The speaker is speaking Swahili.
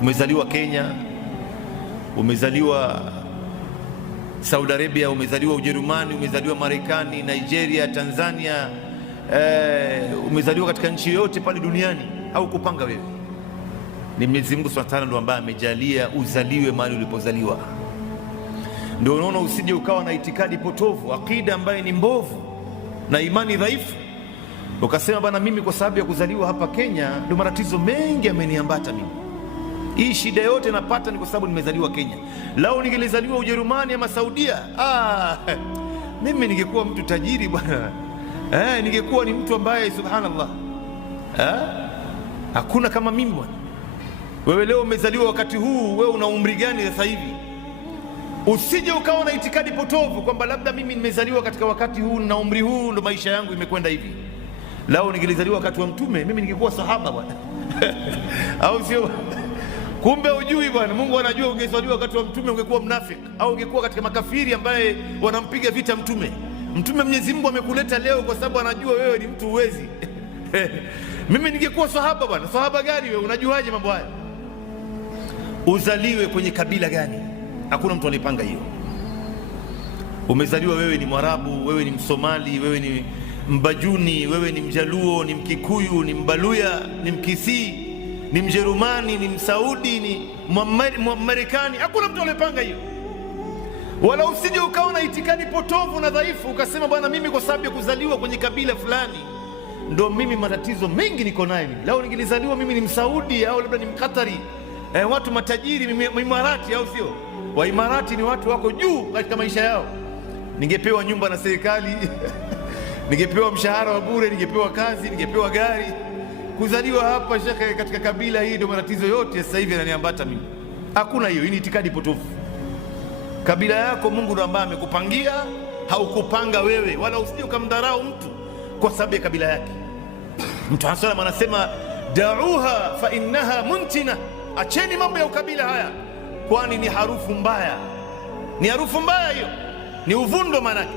Umezaliwa Kenya, umezaliwa Saudi Arabia, umezaliwa Ujerumani, umezaliwa Marekani, Nigeria, Tanzania, umezaliwa katika nchi yoyote pale duniani, au kupanga wewe. Ni Mwenyezi Mungu Subhanahu wa Ta'ala ndo ambaye amejalia uzaliwe mahali ulipozaliwa. Ndio unaona usije ukawa na itikadi potovu, akida ambaye ni mbovu na imani dhaifu, ukasema bana, mimi kwa sababu ya kuzaliwa hapa Kenya ndio matatizo mengi yameniambata mimi. Hii shida yote napata ni kwa sababu nimezaliwa Kenya. Lao ningelizaliwa Ujerumani ama Saudia, mimi ningekuwa mtu tajiri bwana. Ningekuwa ni mtu ambaye subhanallah. Hakuna kama mimi bwana. Wewe leo umezaliwa wakati huu, wewe una umri gani sasa hivi? Usije ukawa na itikadi potovu kwamba labda mimi nimezaliwa katika wakati huu na umri huu ndo maisha yangu imekwenda hivi. Lao ningelizaliwa wakati wa Mtume, mimi ningekuwa sahaba bwana. Au sio? Kumbe ujui bwana, Mungu anajua ungezaliwa wakati wa Mtume ungekuwa mnafiki, au ungekuwa katika makafiri ambaye wanampiga vita Mtume. Mtume Mwenyezi Mungu amekuleta leo kwa sababu anajua wewe ni mtu uwezi. Mimi ningekuwa sahaba bwana. Sahaba gani wewe? Unajuaje mambo haya? Uzaliwe kwenye kabila gani? Hakuna mtu alipanga hiyo. Umezaliwa wewe ni Mwarabu, wewe ni Msomali, wewe ni Mbajuni, wewe ni Mjaluo, ni Mkikuyu, ni Mbaluya, ni Mkisii, ni Mjerumani, ni Msaudi, ni Mmarekani. Hakuna mtu alipanga hiyo. Wala usije ukawa na itikadi potovu na dhaifu ukasema bwana, mimi kwa sababu ya kuzaliwa kwenye kabila fulani ndo mimi matatizo mengi niko nayo mimi. Lao ningilizaliwa mimi ni Msaudi au labda ni Mkatari, watu matajiri, Imarati, au sio? Wa Imarati ni watu wako juu katika maisha yao. Ningepewa nyumba na serikali, ningepewa mshahara wa bure, ningepewa kazi, ningepewa gari. Kuzaliwa hapa shekhe katika kabila hii ndio matatizo yote sasa hivi yananiambata mimi. Hakuna hiyo, hii ni itikadi potofu. Kabila yako Mungu ndo ambaye amekupangia, haukupanga wewe. Wala usije ukamdharau mtu kwa sababu ya kabila yake. Mtume sallallahu alayhi wasallam anasema da'uha fa innaha muntina, acheni mambo ya ukabila haya kwani ni harufu mbaya. Ni harufu mbaya hiyo, ni uvundo manake.